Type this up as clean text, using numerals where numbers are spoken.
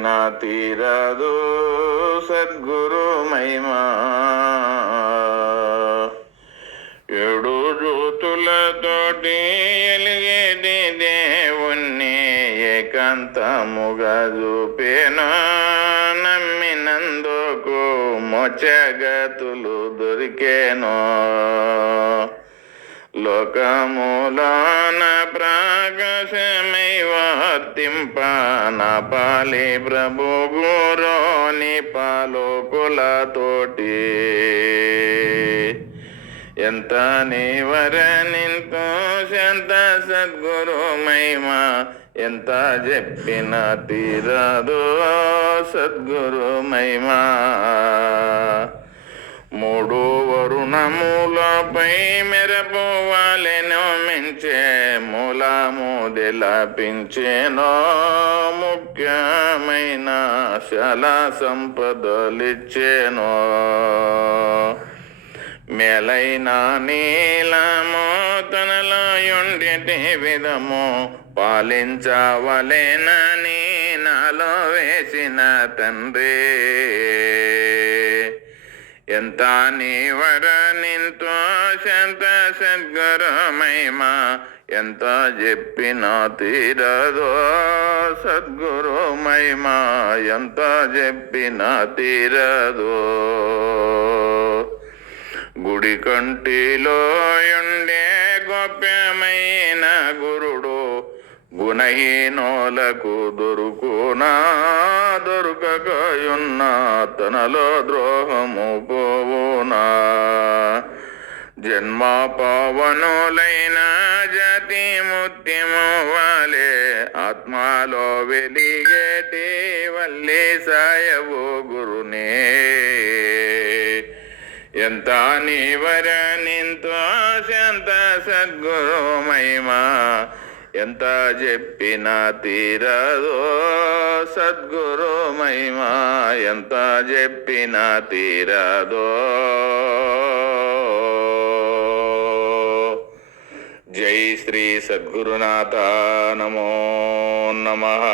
చెప్పిన తీరదు సద్గురు మహిమా. ఏడు జ్యోతులతోటి ఎలిగేటి దేవుణ్ణి ఏకాంతముగా చూపేను. నమ్మినందుకు మోక్షగతులు దొరికేను. లోకములోన ప్రకాశమై వర్తింప నా పాలి ప్రభు గురోని పాలోకులతోటి. ఎంత నీవరనింతో శాంత సద్గురు మహిమా. ఎంత చెప్పిన తీరదు సద్గురు మహిమా. మూడు వరుణములపై మెరపువాలెను మించే మూలముదిలపించేనో. ముఖ్యమైన శల సంపదలిచ్చేనో. మేలైన నీలము తనలో యుండిటి విధము పాలించవలెనని నాలో వేసిన తండ్రి. ఎంత నీవరనింతో శాంత సద్గురు మహిమా. ఎంత చెప్పిన తీరదో సద్గురు మహిమా. ఎంత చెప్పిన తీరదో. గుడి కంటిలో ఉండే గోప్యమైన గురుడు గుణహీనోలకు దొరుకునా. దొరకకయున్న తనలో ద్రోహము పోవునా. జన్మ పవనులైన జాతి ముత్యము వాలే ఆత్మలో వెలిగేటి వల్లి సాయవు గురునే. ఎంత నీవరనింతో శాంత సద్గురు మహిమా. ఎంత చెప్పిన తీరదో సద్గురు మహిమా. ఎంత చెప్పిన తీరదో. జై శ్రీ సద్గురునాథ. నమో నమః.